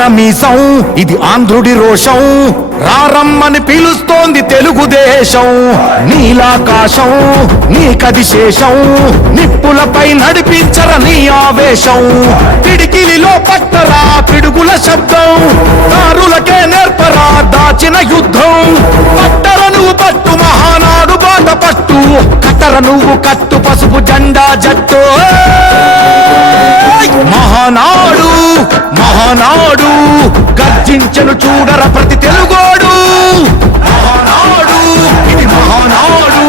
తిప్పరమీసం ఇది ఆంధ్రుడి రోషం, రారమ్మని పిలుస్తోంది తెలుగుదేశం. నీలాకాశం నీకది శేషం, నిప్పులపై నడిపించర నీ ఆవేశం. పిడికిలిలో పట్టరా పిడుగుల శబ్దం, దారులకే నేర్పరా దాచిన యుద్ధం. పట్టర నువ్వు పట్టు మహానాడు బాట పట్టు, కట్టర నువ్వు కట్టు పసుపు జెండా జట్టు. మహానాడు మహానాడు గర్జించను చూడర ప్రతి తెలుగోడు. మహానాడు ఇది మహానాడు,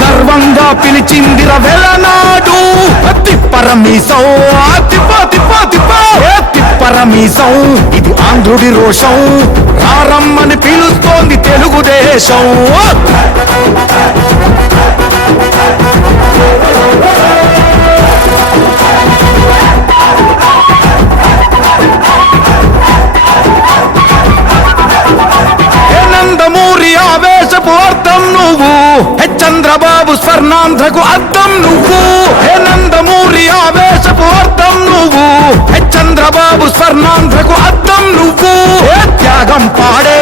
గర్వంగా పిలిచిందిర వెలనాడు. తిప్పరమీసం తిప్ప తిప్ప తిప్ప తిప్పరమీసం ఇది ఆంధ్రుడి రోషం, రారమ్మని పిలుస్తోంది తెలుగుదేశం. ఆవేశపు అర్థం నువ్వు, చంద్రబాబు స్వర్ణాంధ్రకు అర్థం నువ్వు. హే నందమూరి ఆవేశపు అర్థం నువ్వు, చంద్రబాబు స్వర్ణాంధ్రకు అర్థం నువ్వు. త్యాగం పాడే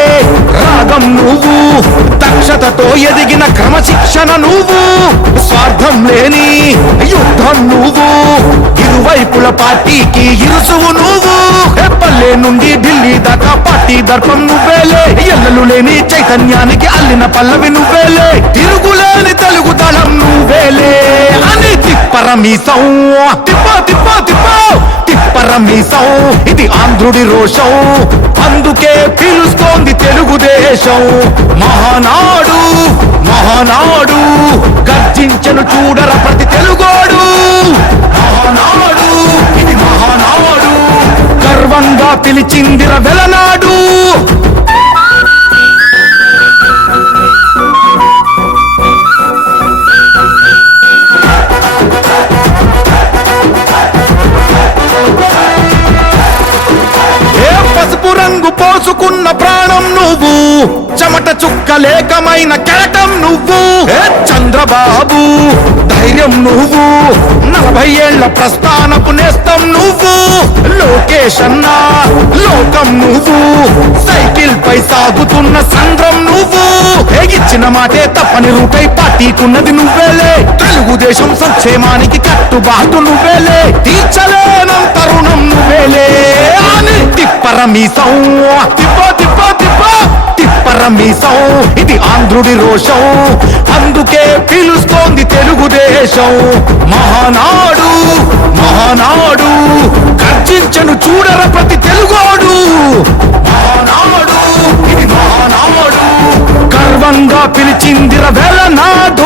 రాగం నువ్వు, దక్షతతో ఎదిగిన క్రమశిక్షణ నువ్వు. స్వార్థం లేని యుద్ధం నువ్వు, ఇరువైపుల పార్టీకి ఇరుసువు నువ్వు. పల్లె నుండి ఢిల్లీ దాకా పార్టీ దర్పం నువ్వేలే, ఎల్లలు లేని చైతన్యానికి అల్లిన పల్లవి నువ్వేలే. తిరుగులేని తెలుగు దళం నువ్వేలే అని తిప్పరమీసం తిప్ప తిప్ప తిప్ప తిప్పరమీసం ఇది ఆంధ్రుడి రోషం, అందుకే పిలుస్తోంది తెలుగుదేశం. మహానాడు మహానాడు గర్జించను చూడర ప్రతి తెలుగోడు. మహానాడు ఇది మహానాడు, గర్వంగా పిలిచిందిర వెలనాడు. పసుపు రంగు పోసుకున్న ప్రాణం నువ్వు, చెమట చుక్కలేకమైన కెరటం నువ్వు. చంద్రబాబు ధైర్యం నువ్వు, 40 ఏళ్ల ప్రస్థానపు నేస్తం నువ్వు. లోకేష్ అన్న లోకం నువ్వు, సైకిల్ పై సాగుతున్న సంద్రం నువ్వు. ఇచ్చిన మాటే తప్పని రూపై పార్టీకున్నది నువ్వేలే, తెలుగుదేశం సంక్షేమానికి కట్టుబాటు నువ్వేలే. తీర్చలేనంత రుణం నువ్వేలే అని తిప్పరమీసం తిప్ప తిప్ప తిప్ప తిప్పరమీసం ఇది ఆంధ్రుడి రోషం, అందుకే పిలుస్తోంది తెలుగుదేశం. మహానాడు మహానాడు గర్జించను చూడర ప్రతి తెలుగోడు. మహానాడు ఇది మహానాడు, గర్వంగా పిలిచిందిర వెలనాడు.